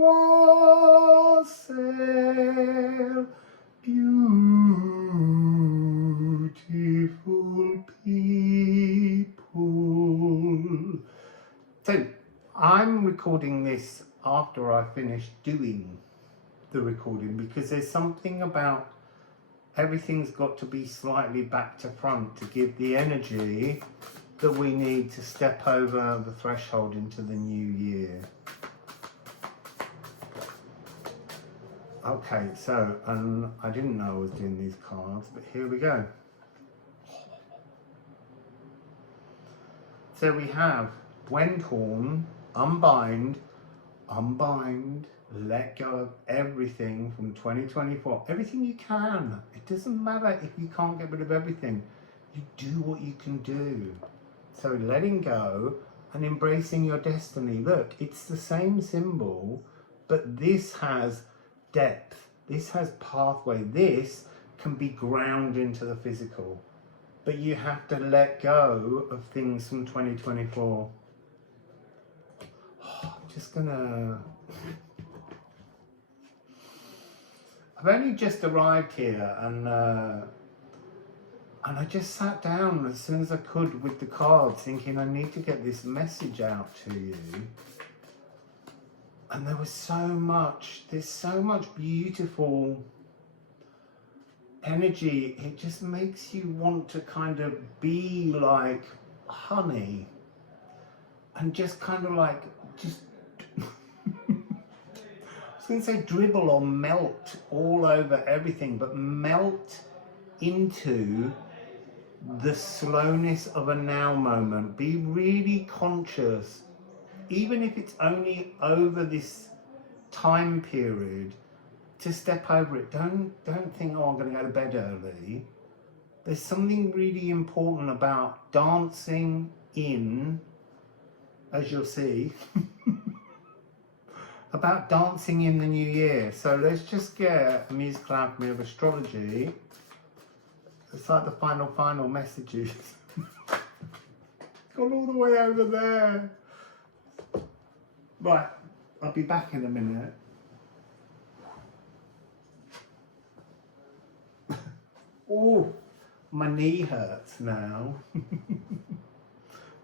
Wassail, beautiful people. So I'm recording this after I finished doing the recording, because there's something about everything's got to be slightly back to front to give the energy that we need to step over the threshold into the new year. Okay, so, and I didn't know I was doing these cards, but here we go. So we have Wendhorn, unbind, let go of everything from 2024. Everything you can. It doesn't matter if you can't get rid of everything. You do what you can do. So letting go and embracing your destiny. Look, it's the same symbol, but this has depth. This has pathway. This can be ground into the physical. But you have to let go of things from 2024. I'm just gonna... I've only just arrived here, and I just sat down as soon as I could with the cards, thinking I need to get this message out to you. And there was there's so much beautiful energy. It just makes you want to kind of be like honey, and just kind of like, just I was going to say dribble or melt all over everything, but melt into the slowness of a now moment. Be really conscious, even if it's only over this time period, to step over it. Don't think, oh, I'm going to go to bed early. There's something really important about dancing in, as you'll see, about dancing in the new year. So let's just get a musical alchemy of astrology. It's like the final messages. Gone all the way over there. Right, I'll be back in a minute. Oh, my knee hurts now.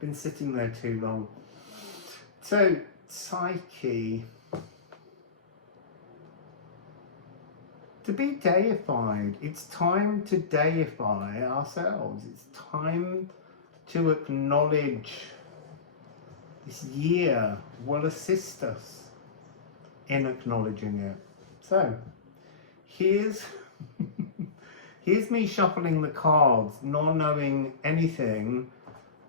Been sitting there too long. So, Psyche. To be deified, it's time to deify ourselves. It's time to acknowledge this year will assist us in acknowledging it. So, here's me shuffling the cards, not knowing anything,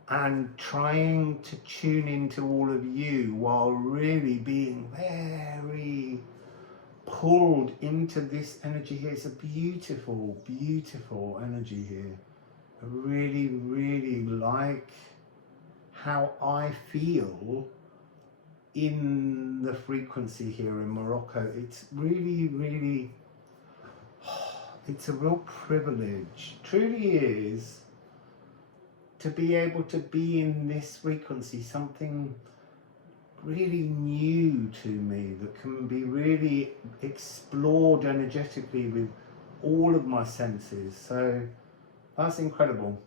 and trying to tune into all of you while really being very pulled into this energy here. It's a beautiful, beautiful energy here. I really, really like how I feel in the frequency here in Morocco. It's really, really, it's a real privilege, truly is, to be able to be in this frequency, something really new to me that can be really explored energetically with all of my senses. So that's incredible.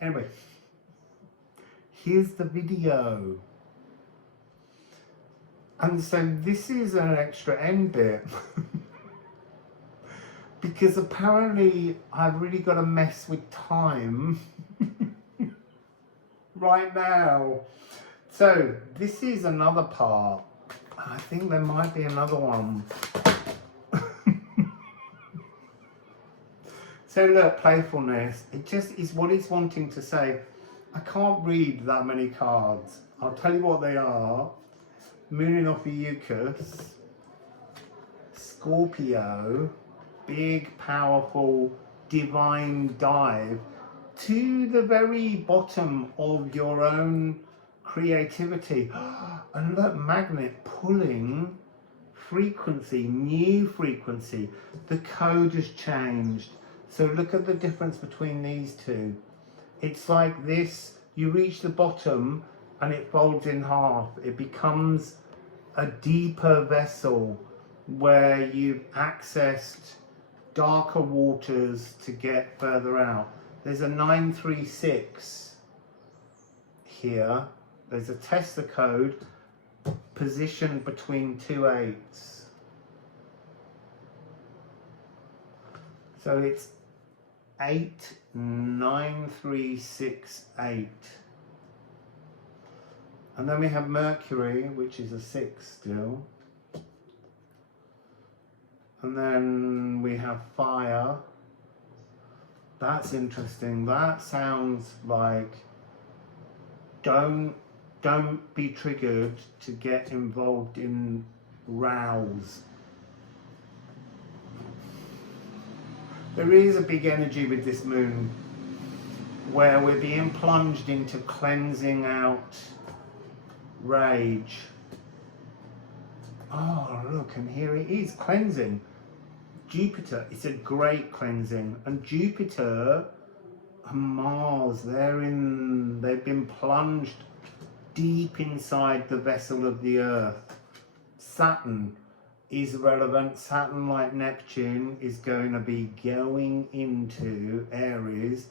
Anyway, here's the video. And so this is an extra end bit because apparently I've really got to mess with time right now. So this is another part. I think there might be another one. So look, playfulness, it just is what it's wanting to say. I can't read that many cards. I'll tell you what they are. Moon in Ophiuchus, Scorpio, big, powerful, divine dive to the very bottom of your own creativity. And look, magnet pulling frequency, new frequency. The code has changed. So look at the difference between these two. It's like this, you reach the bottom and it folds in half. It becomes a deeper vessel where you've accessed darker waters to get further out. There's a 936 here. There's a Tesla code positioned between two 8s. So it's 89368. And then we have Mercury, which is a 6 still. And then we have Fire. That's interesting. That sounds like don't be triggered to get involved in rows. There is a big energy with this moon where we're being plunged into cleansing out rage. Oh, look, and here it is, cleansing. Jupiter, it's a great cleansing. And Jupiter and Mars, they've been plunged deep inside the vessel of the Earth. Saturn is relevant. Saturn, like Neptune, is going to be going into Aries,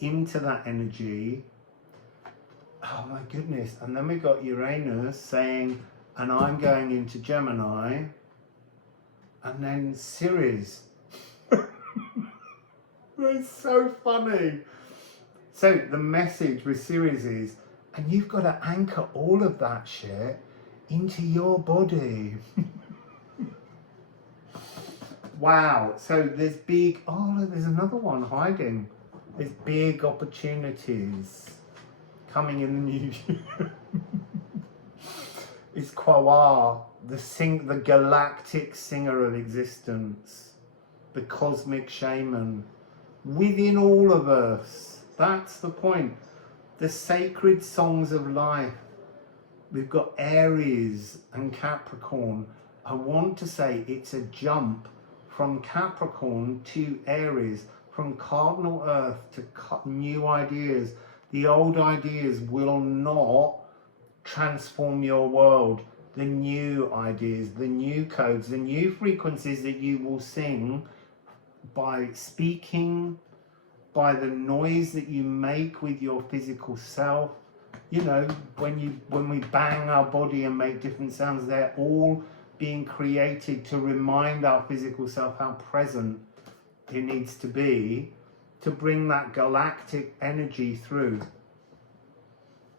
into that energy. Oh my goodness. And then we've got Uranus saying, and I'm going into Gemini, and then Ceres. It's so funny. So the message with Ceres is, and you've got to anchor all of that shit into your body. Wow. So there's big, there's another one hiding. There's big opportunities coming in the new year. It's Quawar, the galactic singer of existence, the cosmic shaman, within all of us. That's the point. The sacred songs of life. We've got Aries and Capricorn. I want to say it's a jump from Capricorn to Aries, from cardinal Earth to new ideas. The old ideas will not transform your world. The new ideas, the new codes, the new frequencies that you will sing by speaking, by the noise that you make with your physical self. You know, when we bang our body and make different sounds, they're all being created to remind our physical self how present it needs to be to bring that galactic energy through.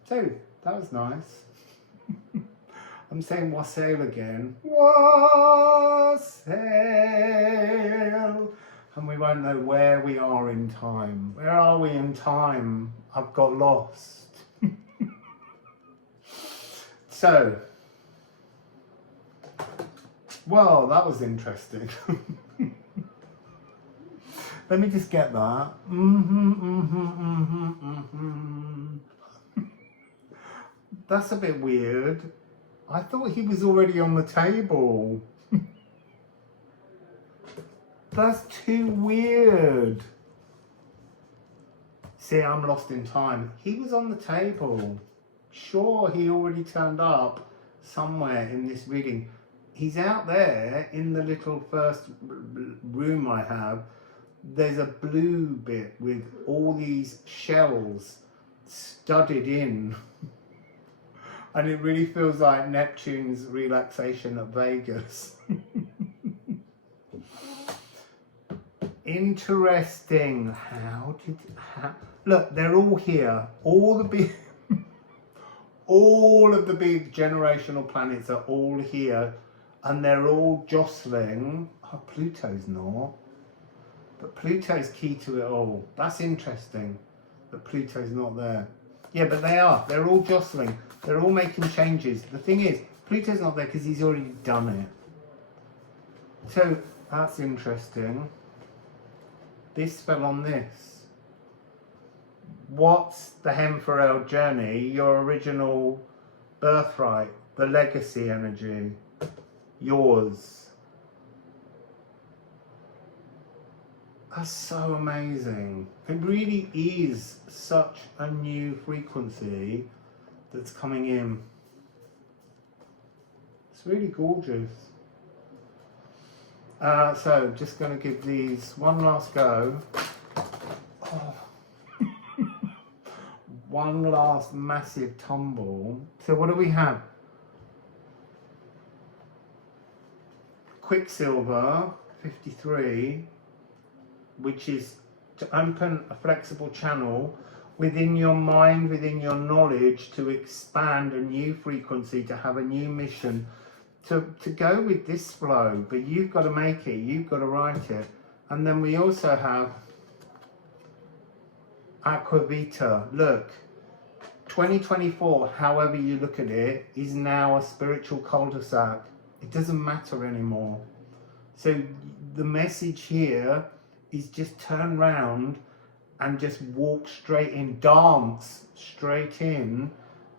So that was nice. I'm saying Wassail again. Wassail. And we won't know where we are in time. Where are we in time? I've got lost. So, well, that was interesting. Let me just get that. That's a bit weird. I thought he was already on the table. That's too weird. See, I'm lost in time. He was on the table. Sure, he already turned up somewhere in this reading. He's out there in the little first room I have. There's a blue bit with all these shells studded in. And it really feels like Neptune's relaxation at Vegas. Interesting. Look, they're all here. All of the big generational planets are all here, and they're all jostling. Oh, Pluto's not. But Pluto's key to it all. That's interesting that Pluto's not there. Yeah, but they are. They're all jostling. They're all making changes. The thing is, Pluto's not there because he's already done it. So, that's interesting. This fell on this. What's the Hem-Pharrell journey? Your original birthright, the legacy energy, yours. That's so amazing. It really is such a new frequency that's coming in. It's really gorgeous. So just going to give these one last go. Oh. One last massive tumble. So what do we have? Quicksilver 53, which is to open a flexible channel within your mind, within your knowledge, to expand a new frequency, to have a new mission, to go with this flow. But you've got to make it, you've got to write it. And then we also have Aquavita. Look, 2024, however you look at it, is now a spiritual cul-de-sac. It doesn't matter anymore. So the message here is just turn round and just walk straight in, dance straight in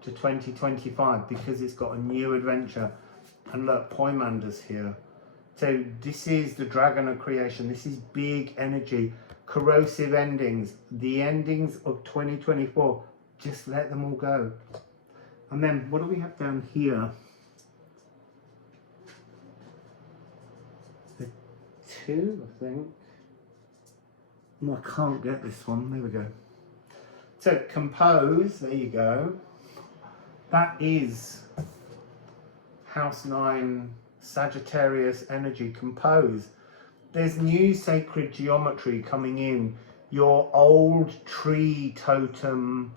to 2025, because it's got a new adventure. And look, Poimander's here. So this is the dragon of creation. This is big energy, corrosive endings, the endings of 2024. Just let them all go. And then what do we have down here? The 2, I think. Oh, I can't get this one. There we go. So compose, there you go. That is House 9 Sagittarius energy. Compose. There's new sacred geometry coming in. Your old tree totem,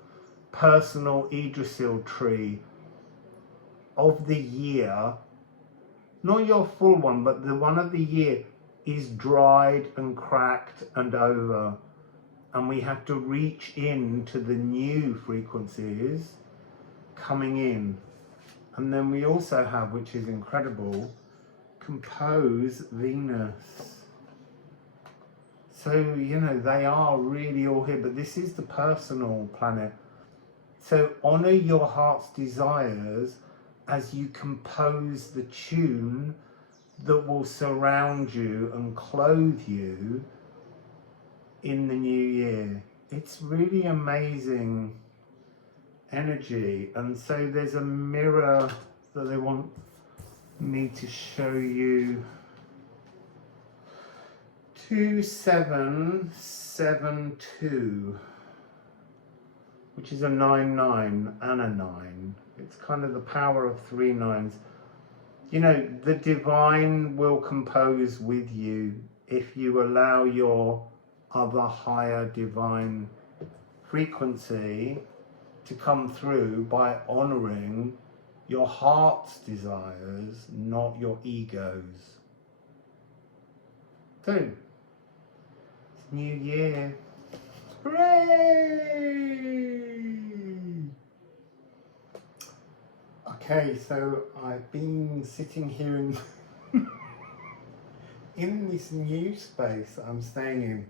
personal Yggdrasil tree of the year, not your full one, but the one of the year, is dried and cracked and over, and we have to reach into the new frequencies coming in. And then we also have, which is incredible, Compose Venus. So, you know, they are really all here, but this is the personal planet. So honor your heart's desires as you compose the tune that will surround you and clothe you in the new year. It's really amazing energy. And so there's a mirror that they want me to show you. 2772, which is a 9-9 and a 9. It's kind of the power of 3 9s. You know, the divine will compose with you if you allow your other higher divine frequency to come through by honoring your heart's desires, not your ego's. So, it's New Year. Hooray! Okay, so I've been sitting here in this new space that I'm staying in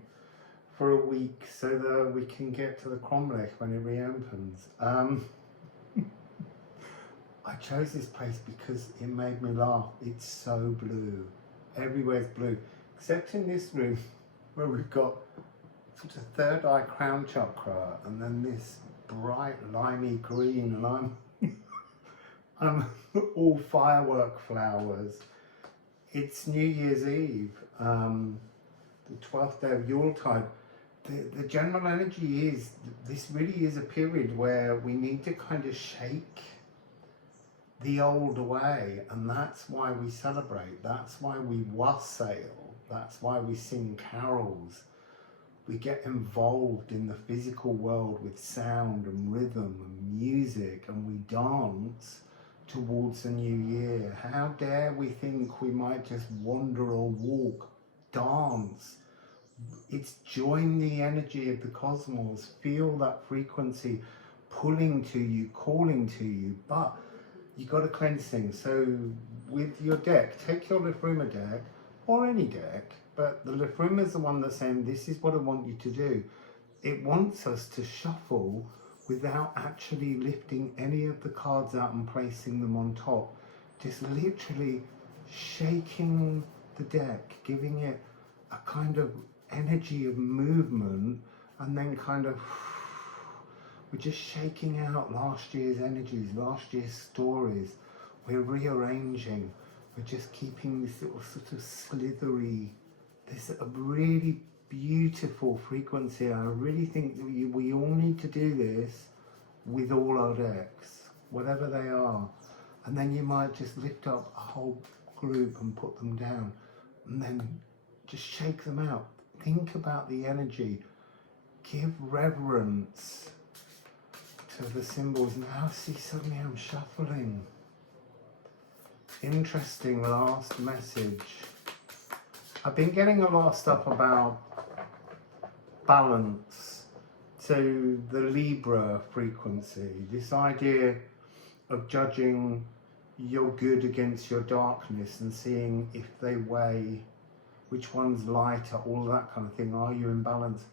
for a week so that we can get to the Cromlech when it reopens. I chose this place because it made me laugh. It's so blue. Everywhere's blue, except in this room where we've got sort of third eye crown chakra and then this bright limey green, and I'm all firework flowers. It's New Year's Eve, the 12th day of Yuletide. The general energy is, this really is a period where we need to kind of shake the old away, and that's why we celebrate, that's why we wassail, that's why we sing carols. We get involved in the physical world with sound and rhythm and music, and we dance towards the new year. How dare we think we might just wander or walk? Dance. It's join the energy of the cosmos. Feel that frequency pulling to you, calling to you. But you got to cleanse things. So with your deck, take your Liffruma deck or any deck, but the Liffruma is the one that's saying this is what I want you to do. It wants us to shuffle without actually lifting any of the cards out and placing them on top. Just literally shaking the deck, giving it a kind of energy of movement, and then kind of we're just shaking out last year's energies, last year's stories, we're rearranging, we're just keeping this little sort of slithery, this a really beautiful frequency. I really think that we all need to do this with all our decks, whatever they are. And then you might just lift up a whole group and put them down, and then just shake them out. Think about the energy. Give reverence to the symbols. Now see, suddenly I'm shuffling. Interesting last message. I've been getting a lot of stuff about balance, to the Libra frequency, this idea of judging your good against your darkness and seeing if they weigh, which one's lighter, all that kind of thing. Are you in balance?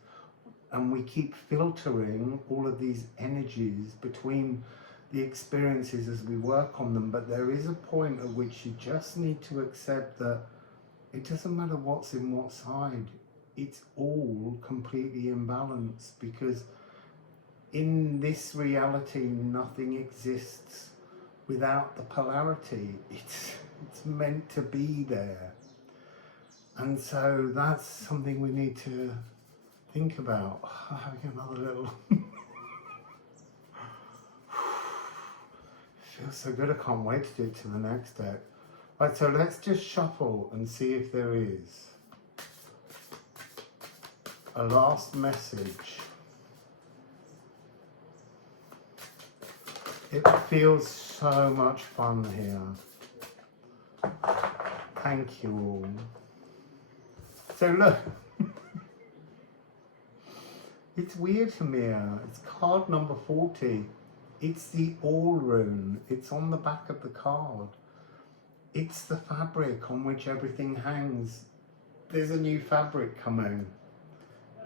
And we keep filtering all of these energies between the experiences as we work on them, but there is a point at which you just need to accept that it doesn't matter what's in what side, it's all completely in balance, because in this reality nothing exists without the polarity. It's meant to be there. And so that's something we need to think about. Having another little feels so good. I can't wait to do it to the next deck. Right, so let's just shuffle and see if there is a last message. It feels so much fun here. Thank you all. So look, it's weird for me. It's card number 40. It's the All rune. It's on the back of the card. It's the fabric on which everything hangs. There's a new fabric coming.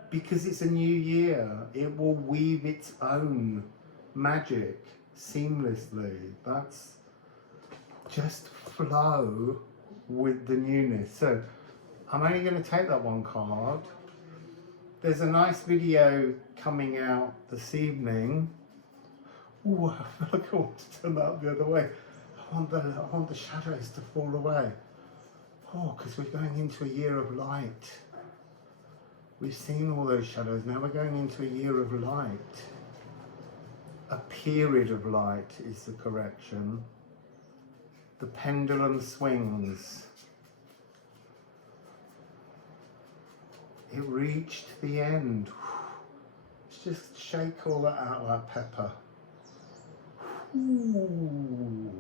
Because it's a new year, it will weave its own magic seamlessly. That's just flow with the newness. So I'm only going to take that one card. There's a nice video coming out this evening. Ooh, I feel like I want to turn that the other way. I want the shadows to fall away. Oh, because we're going into a year of light. We've seen all those shadows. Now we're going into a year of light. A period of light is the correction. The pendulum swings. It reached the end. Let's just shake all that out like pepper. Ooh.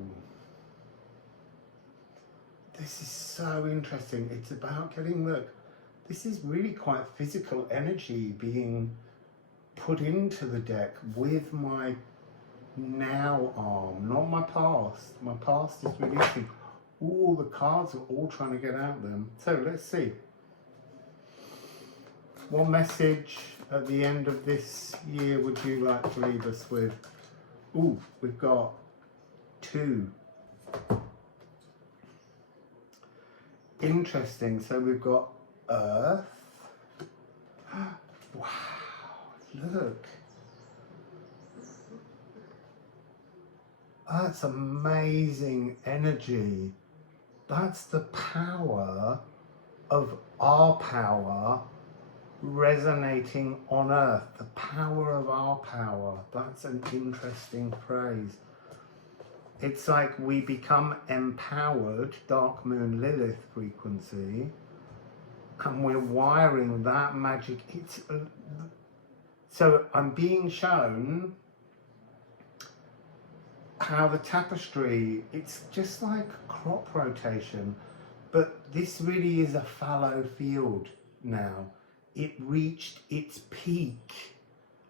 This is so interesting. It's about getting this is really quite physical energy being put into the deck with my now arm, not my past. My past is releasing. All the cards are all trying to get out them. So let's see. What message at the end of this year would you like to leave us with? Ooh, we've got 2. Interesting. So we've got Earth. Wow, look. That's amazing energy. That's the power of our power resonating on Earth. The power of our power. That's an interesting phrase. It's like we become empowered, Dark Moon Lilith frequency, and we're wiring that magic. So I'm being shown how the tapestry, it's just like crop rotation, but this really is a fallow field now. It reached its peak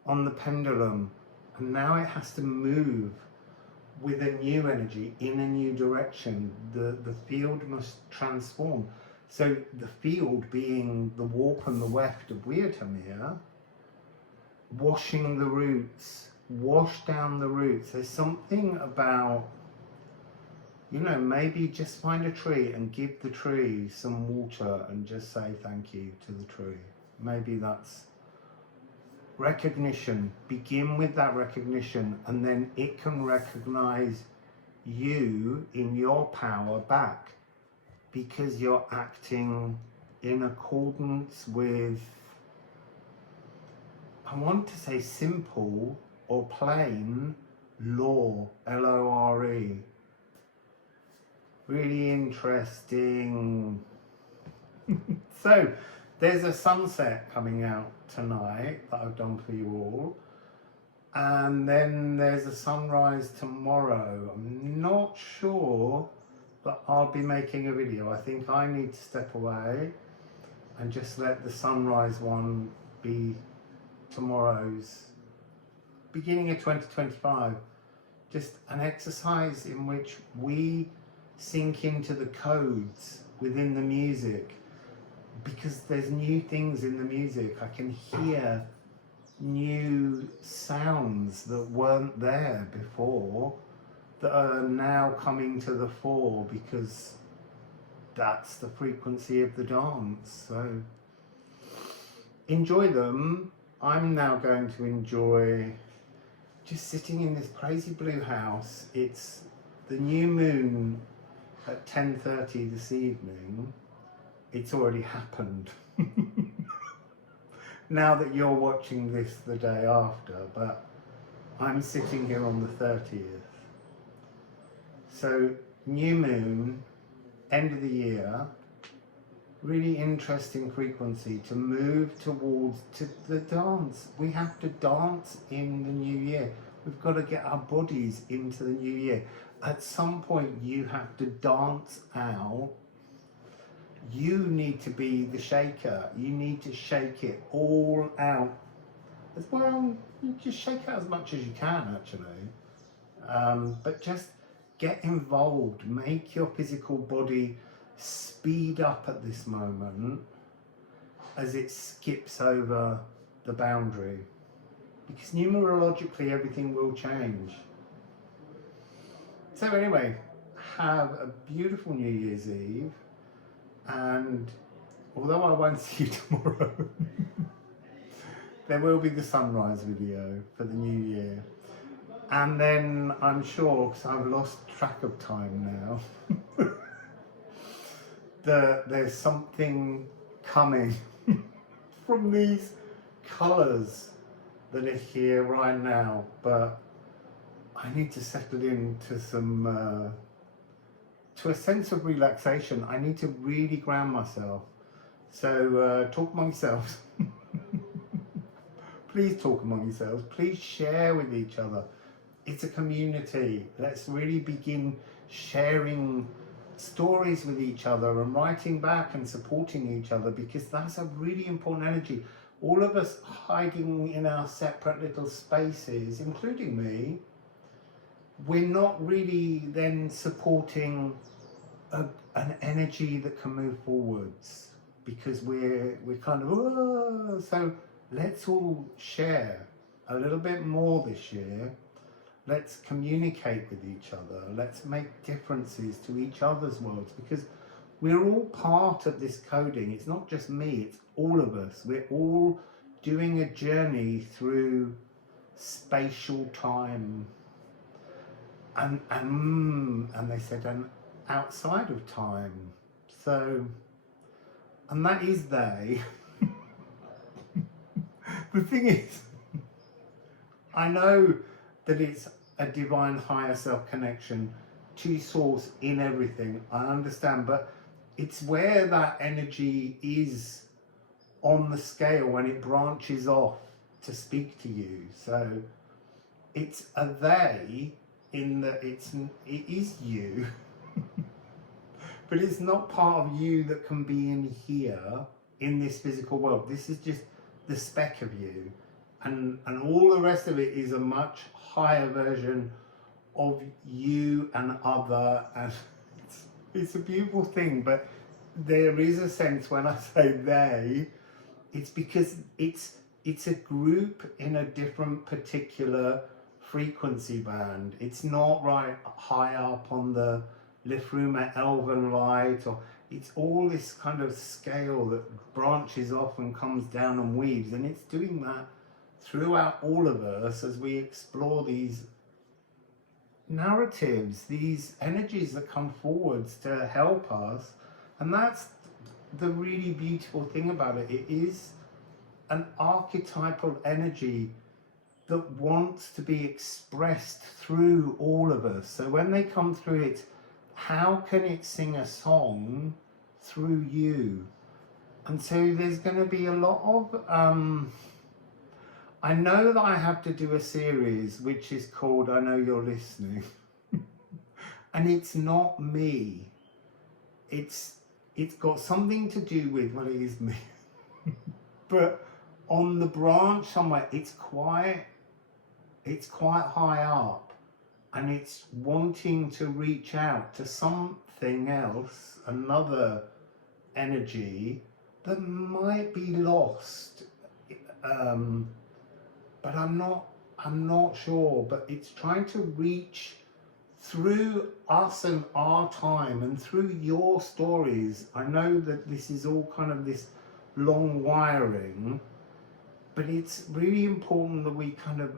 on the pendulum, and now it has to move with a new energy in a new direction. The field must transform. So the field being the warp and the weft of Weirtamir, washing the roots, wash down the roots. There's something about, you know, maybe just find a tree and give the tree some water and just say thank you to the tree. Maybe that's recognition. Begin with that recognition, and then it can recognize you in your power back, because you're acting in accordance with, I want to say simple or plain law, L-O-R-E. Really interesting. So there's a sunset coming out tonight that I've done for you all, and then there's a sunrise tomorrow. I'm not sure, but I'll be making a video. I think I need to step away and just let the sunrise one be tomorrow's, beginning of 2025. Just an exercise in which we sink into the codes within the music, because there's new things in the music. I can hear new sounds that weren't there before, that are now coming to the fore, because that's the frequency of the dance. So enjoy them. I'm now going to enjoy just sitting in this crazy blue house. It's the new moon at 10:30 this evening. It's already happened. Now that you're watching this the day after, but I'm sitting here on the 30th. So new moon, end of the year, really interesting frequency to move towards to the dance. We have to dance in the new year. We've got to get our bodies into the new year. At some point you have to dance out. You need to be the shaker. You need to shake it all out. As well, you just shake out as much as you can, actually. But just get involved. Make your physical body speed up at this moment as it skips over the boundary. Because numerologically, everything will change. So anyway, have a beautiful New Year's Eve. And although I won't see you tomorrow, there will be the sunrise video for the new year. And then I'm sure, because I've lost track of time now, that there's something coming from these colours that are here right now. But I need to settle into some to a sense of relaxation. I need to really ground myself. So talk among yourselves. Please talk among yourselves. Please share with each other. It's a community. Let's really begin sharing stories with each other and writing back and supporting each other, because that's a really important energy. All of us hiding in our separate little spaces, including me, we're not really then supporting an energy that can move forwards, because we're kind of, oh. So let's all share a little bit more this year. Let's communicate with each other. Let's make differences to each other's worlds, because we're all part of this coding. It's not just me, it's all of us. We're all doing a journey through spatial time. And they said, and outside of time. So, and that is they. The thing is, I know that it's a divine higher self connection to source in everything. I understand, but it's where that energy is on the scale when it branches off to speak to you. So it's a they, in that it is you, but it's not part of you that can be in here in this physical world. This is just the speck of you, and all the rest of it is a much higher version of you and other, and it's a beautiful thing. But there is a sense when I say they, it's because it's a group in a different particular frequency band. It's not right high up on the Liffruma elven light, or it's all this kind of scale that branches off and comes down and weaves, and it's doing that throughout all of us as we explore these narratives, these energies that come forwards to help us. And that's the really beautiful thing about it. It is an archetypal energy that wants to be expressed through all of us. So when they come through it, how can it sing a song through you? And so there's going to be a lot of I know that I have to do a series which is called I Know You're Listening. And it's not me. It's got something to do with, well, it is me. But on the branch somewhere, it's quite high up, and it's wanting to reach out to something else, another energy that might be lost. But I'm not sure, but it's trying to reach through us and our time and through your stories. I know that this is all kind of this long wiring, but it's really important that we kind of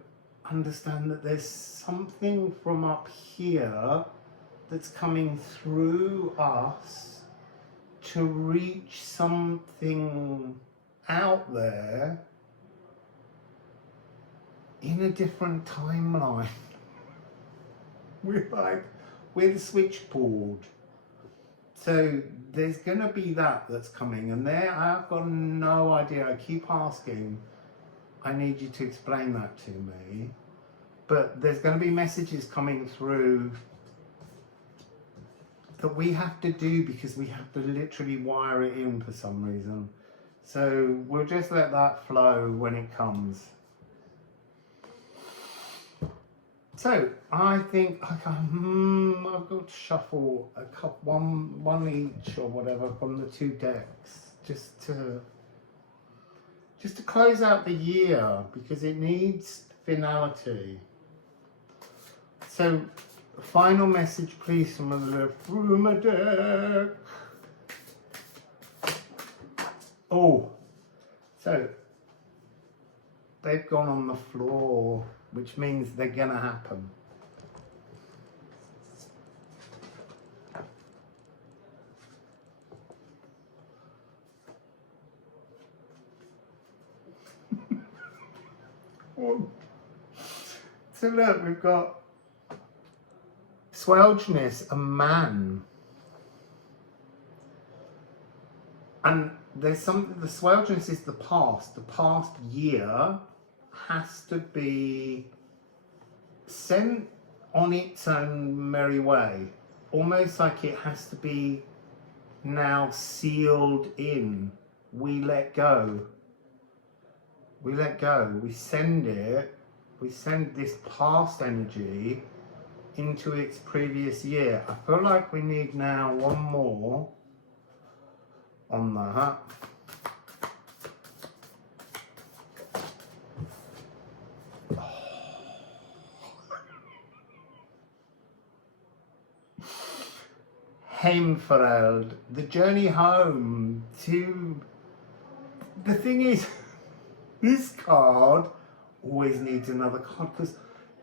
understand that there's something from up here that's coming through us to reach something out there in a different timeline. We're the switchboard. So there's going to be that's coming, and there I've got no idea. I keep asking, I need you to explain that to me. But there's going to be messages coming through that we have to do because we have to literally wire it in for some reason. So we'll just let that flow when it comes. So I think I've got to shuffle a couple, one each or whatever from the two decks, just to close out the year, because it needs finality. So, final message, please, from the Liffruma deck. Oh, so they've gone on the floor, which means they're gonna happen. So look, we've got Swelgeness, a man. And there's something, the Swelgeness is the past year has to be sent on its own merry way. Almost like it has to be now sealed in. We let go. We let go. We send it. We send this past energy into its previous year. I feel like we need now one more on that. Heimfeld, the journey home to... The thing is, this card always needs another card because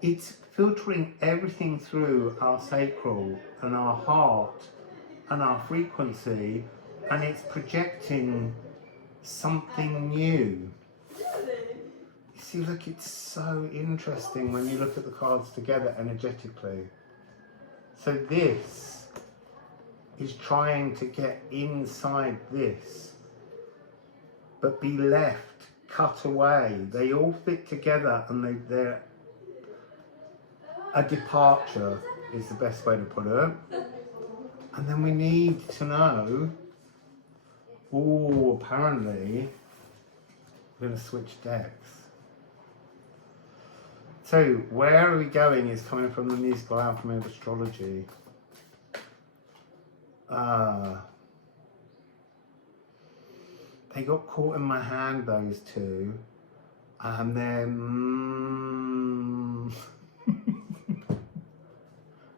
it's filtering everything through our sacral and our heart and our frequency, and it's projecting something new. You see, look, it's so interesting when you look at the cards together energetically. So this is trying to get inside this, but be left, cut away. They all fit together, and they're a departure is the best way to put it. And then we need to know, oh, apparently we're going to switch decks. So where are we going is coming from the musical Alchemy of Astrology. They got caught in my hand, those two, and then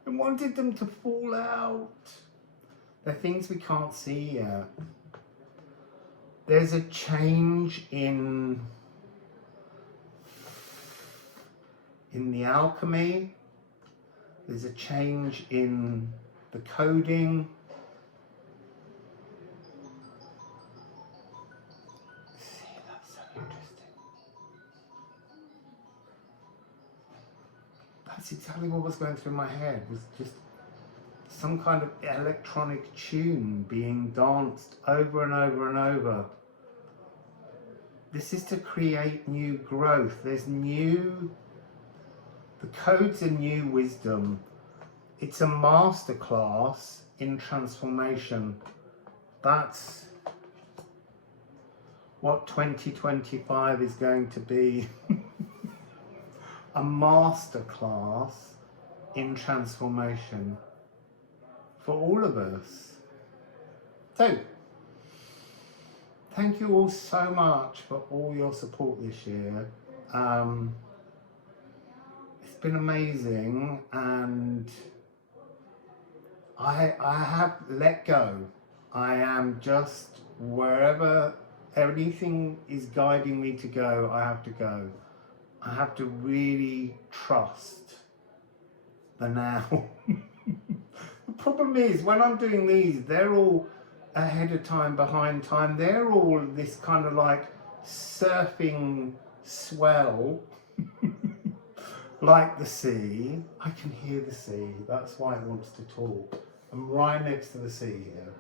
I wanted them to fall out. They're things we can't see yet. There's a change in the alchemy. There's a change in the coding. See, that's so interesting. That's exactly what was going through my head, was just some kind of electronic tune being danced over and over and over. This is to create new growth. There's new, the code's a new wisdom. It's a masterclass in transformation. That's what 2025 is going to be. A masterclass in transformation for all of us. So, thank you all so much for all your support this year. It's been amazing, and I have let go. I am just wherever anything is guiding me to go, I have to go. I have to really trust the now. The problem is, when I'm doing these, they're all ahead of time, behind time. They're all this kind of like surfing swell, like the sea. I can hear the sea. That's why it wants to talk. I'm right next to the sea here,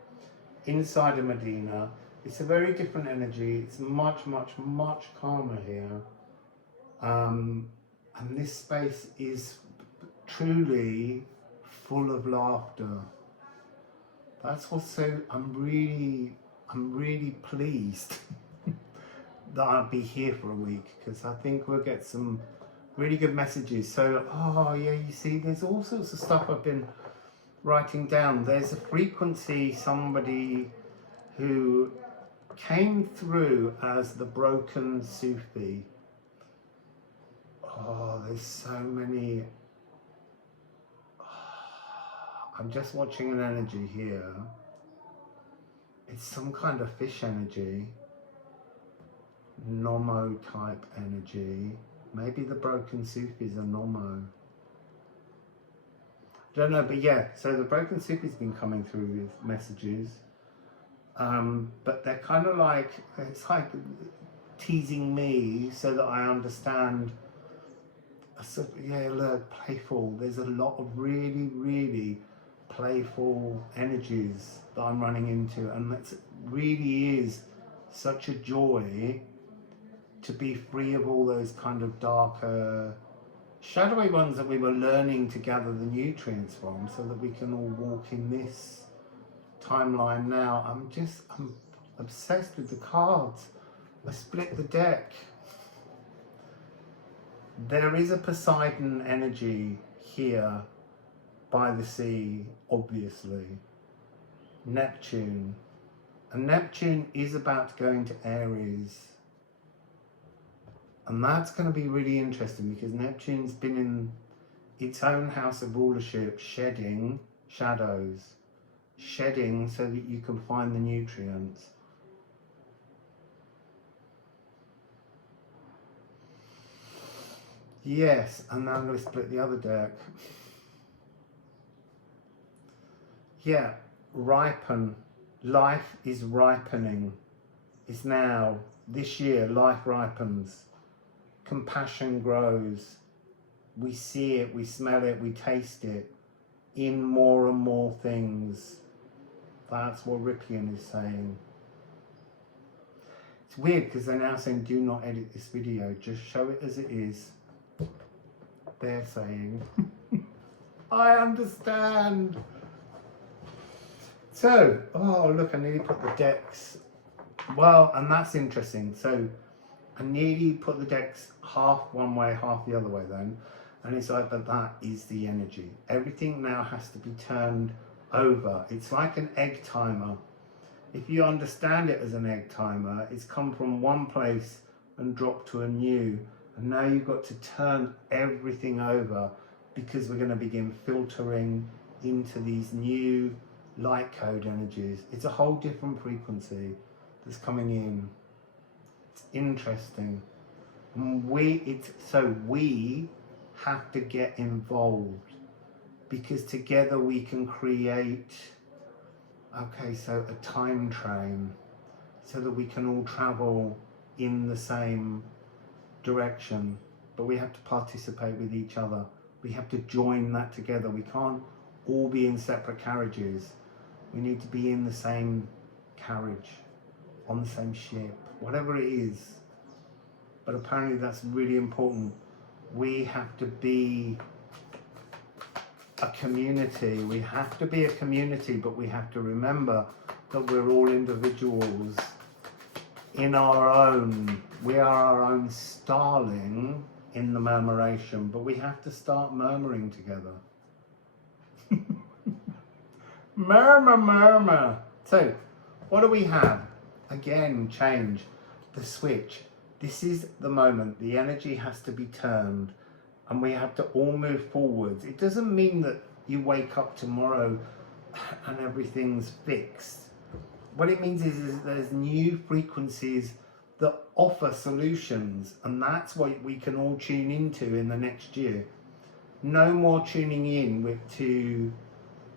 inside of Medina. It's a very different energy. It's much, much, much calmer here. And this space is truly full of laughter. That's what's so, I'm really pleased that I'll be here for a week, because I think we'll get some really good messages. So, oh yeah, you see, there's all sorts of stuff I've been writing down. There's a frequency, somebody who came through as the broken Sufi. Oh, there's so many. I'm just watching an energy here. It's some kind of fish energy. Nomo type energy. Maybe the broken Sufis are Nomo. Don't know, but yeah, so the broken Sufi's been coming through with messages. But they're kind of like, it's like teasing me so that I understand. So, yeah, look, playful. There's a lot of really, really playful energies that I'm running into, and it really is such a joy to be free of all those kind of darker, shadowy ones that we were learning to gather the nutrients from, so that we can all walk in this timeline now. I'm obsessed with the cards. I split the deck. There is a Poseidon energy here by the sea, obviously. Neptune. And Neptune is about to go into Aries. And that's going to be really interesting, because Neptune's been in its own house of rulership, shedding shadows. Shedding so that you can find the nutrients. Yes, and now I'm going to split the other deck. Yeah, ripen. Life is ripening. It's now, this year, life ripens. Compassion grows. We see it, we smell it, we taste it in more and more things. That's what Rippian is saying. It's weird because they're now saying, do not edit this video, just show it as it is. They're saying, I understand. So, oh look, I nearly put the decks. Well, and that's interesting. So I nearly put the decks half one way, half the other way then. And it's like, but that is the energy. Everything now has to be turned over. It's like an egg timer. If you understand it as an egg timer, it's come from one place and dropped to a new. And now you've got to turn everything over, because we're going to begin filtering into these new light code energies. It's a whole different frequency that's coming in. It's interesting. And we have to get involved. because together we can create, okay, so a time train, so that we can all travel in the same direction, but we have to participate with each other. We have to join that together. We can't all be in separate carriages. We need to be in the same carriage, on the same ship, whatever it is. But apparently that's really important. We have to be a community. We have to be a community, but we have to remember that we're all individuals in our own. We are our own starling in the murmuration, but we have to start murmuring together. Murmur, murmur. So, what do we have? Again, change. The switch. This is the moment. The energy has to be turned, and we have to all move forwards. It doesn't mean that you wake up tomorrow and everything's fixed. What it means is there's new frequencies that offer solutions, and that's what we can all tune into in the next year. No more tuning in to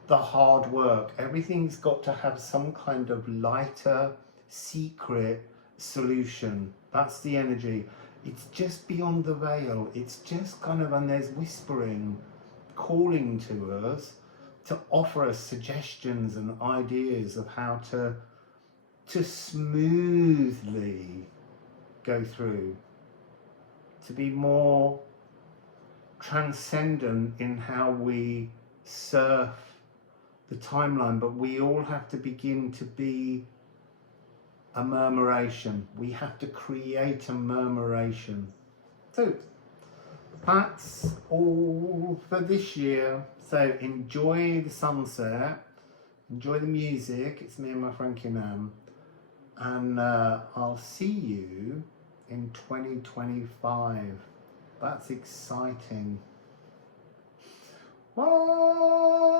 the hard work. Everything's got to have some kind of lighter, secret solution. That's the energy. It's just beyond the veil. It's just kind of, and there's whispering, calling to us to offer us suggestions and ideas of how to smoothly go through, to be more transcendent in how we surf the timeline. But we all have to begin to be a murmuration. We have to create a murmuration. So that's all for this year. So enjoy the sunset, enjoy the music. It's me and my friend Kinam, and I'll see you in 2025. That's exciting. Bye.